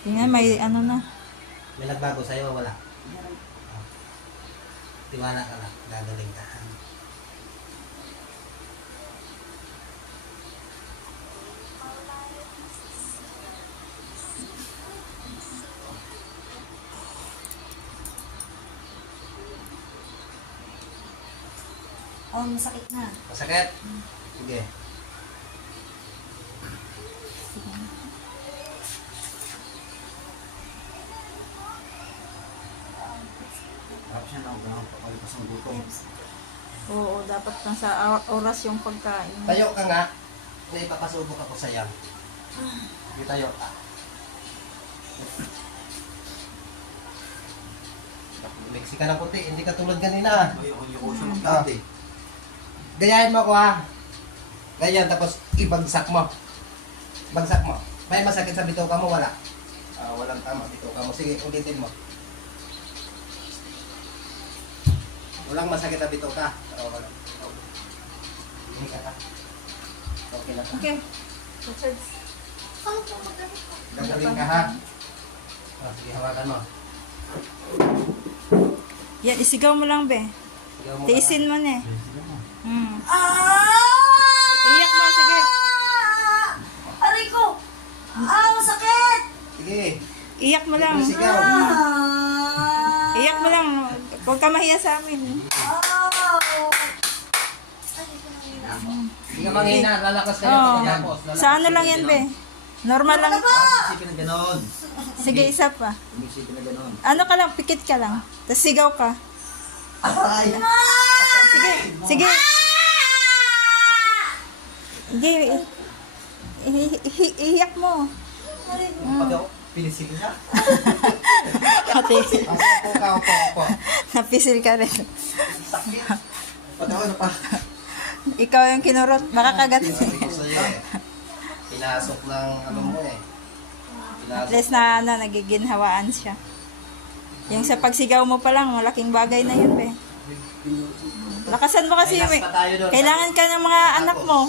Tingnan, may ano na. May nagbago sa'yo, wala. Tiwala ka lang, gagaling ka. Oh, masakit na. Masakit? Sige. Tapos siya na ako pakalipas ang gutom. Oo, dapat lang sa oras yung pagkain. Tayo ka nga. May papasubok ako sa'yo. Sige, tayo ka. Meksi ka ng puti, hindi ka tulad kanina. Ayoko siya magkati. Gayahin mo ko ha. Ganyan, tapos ibagsak mo. Bagsak mo. May masakit sa bituka mo, wala. Walang tama, bituka mo. Sige, ulitin mo. Walang masakit sa bituka. Wala. Hindi ka ka. Okay na ka. Okay. Richard. Gagaling ka ha. Sige, hawakan mo. Yan, isigaw mo lang, be. Sigaw mo Tiisin mo na eh. Hmm. Ah! Iyak mo, sige. Aray ko! Ah, masakit! Sige. Iyak mo lang. Sigaw. Ah! Iyak mo lang. Huwag ka mahiya sa amin. Oh! Hindi ka manghina, lalakas kayo Oo. pagkatapos. Sa ano lang yan, be? Normal lang. Isipin na ganon. Sige, isa pa. Isipin na ganon. Ano ka lang, pikit ka lang. Tapos sigaw ka. Ay! Sige, sige. Sige, iyak mo. Pag ako, pinisil na. Ate, Upo. napisil ka rin. Sakit. Pag ako, pa. Ikaw yung kinurot. Baka kagat. Sabi ko sa'yo eh. Pinasok ng ano mo eh. At Pinasok. least na nagiginhawaan siya. Yung sa pagsigaw mo pa lang, malaking bagay na yun, be. Lakasan mo kasi, Ay, be. last pa tayo doon. Kailangan ka ng mga anak mo.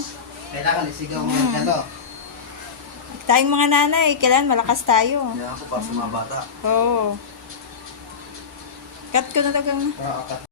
Kailangan isigaw mo yung ano. Tayong mga nanay, kailangan malakas tayo. Kaya ako para sa mga bata. Oo. Cut ko na tagang. Oo,